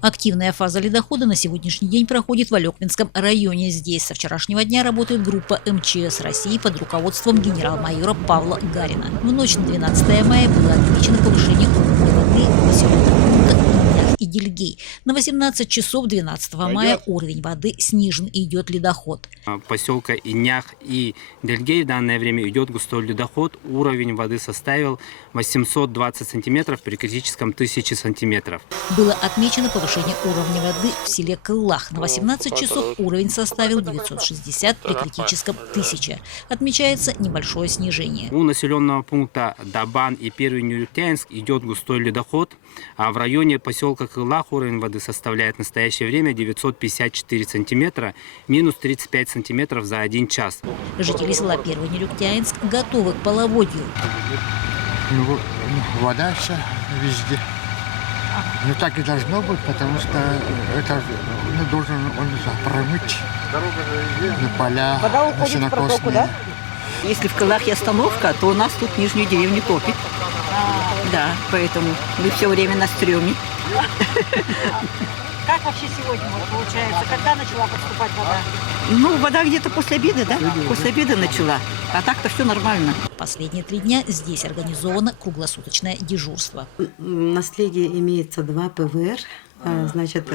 Активная фаза ледохода на сегодняшний день проходит в Алекминском районе. Здесь со вчерашнего дня работает группа МЧС России под руководством генерал-майора Павла Гарина. В ночь на 12 мая было отмечено повышение уровня воды в населенных пунктах Инях и Дельгей. На 18 часов 12 мая уровень воды снижен и идет ледоход. Поселка Инях и Дельгей в данное время идет густой ледоход. Уровень воды составил 820 сантиметров при критическом 1000 сантиметров. Было отмечено повышение уровня воды в селе Кыллах. На 18 часов уровень составил 960 при критическом 1000. Отмечается небольшое снижение. У населенного пункта Дабан и Первый Нюртянск идет густой ледоход. А в районе поселка Кыллах уровень воды составляет в настоящее время 954 сантиметра, минус 35 сантиметров за 1 час. Жители села Первый Нюртянск готовы к половодью. Вода вся везде. Ну так и должно быть, потому что это должен он промыть на поля. Вода уходит в протоку, да? Если в Кыллах остановка, то у нас тут нижнюю деревню топит. Да, поэтому мы все время на стреме. Как вообще сегодня получается? Когда начала подступать вода? Ну, вода где-то после обеда, да? После обеда начала. А так-то все нормально. Последние 3 дня здесь организовано круглосуточное дежурство. В наследии имеется 2 ПВР. Значит,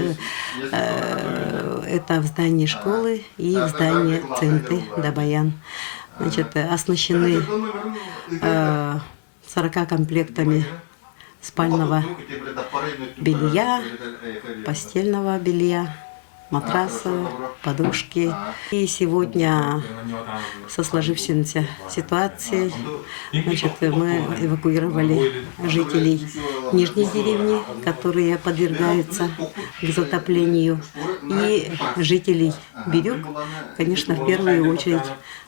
это в здании школы и в здании Центы Дабаян. Значит, оснащены 40 комплектами спального белья, постельного белья, матраса, подушки. И сегодня со сложившейся ситуацией, значит, мы эвакуировали жителей Нижней деревни, которые подвергаются к затоплению, и жителей Бирюк, конечно, в первую очередь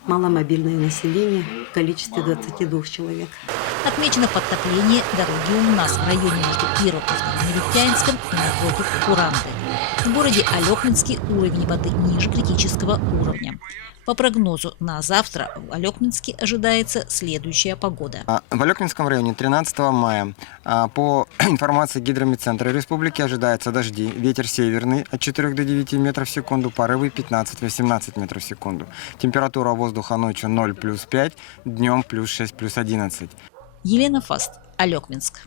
маломобильное население в количестве 22 человек. Отмечено подтопление дороги у нас в районе между Кировским и Нюртянском и напротив Куранты. В городе Алекминске уровень воды ниже критического уровня. По прогнозу на завтра в Алекминске ожидается следующая погода. В Алекминском районе 13 мая по информации Гидромедцентра Республики ожидаются дожди. Ветер северный от 4 до 9 метров в секунду, порывы 15-18 метров в секунду. Температура воздуха ночью 0 плюс 5, днем плюс 6 плюс 11. Елена Фаст, Алекминск.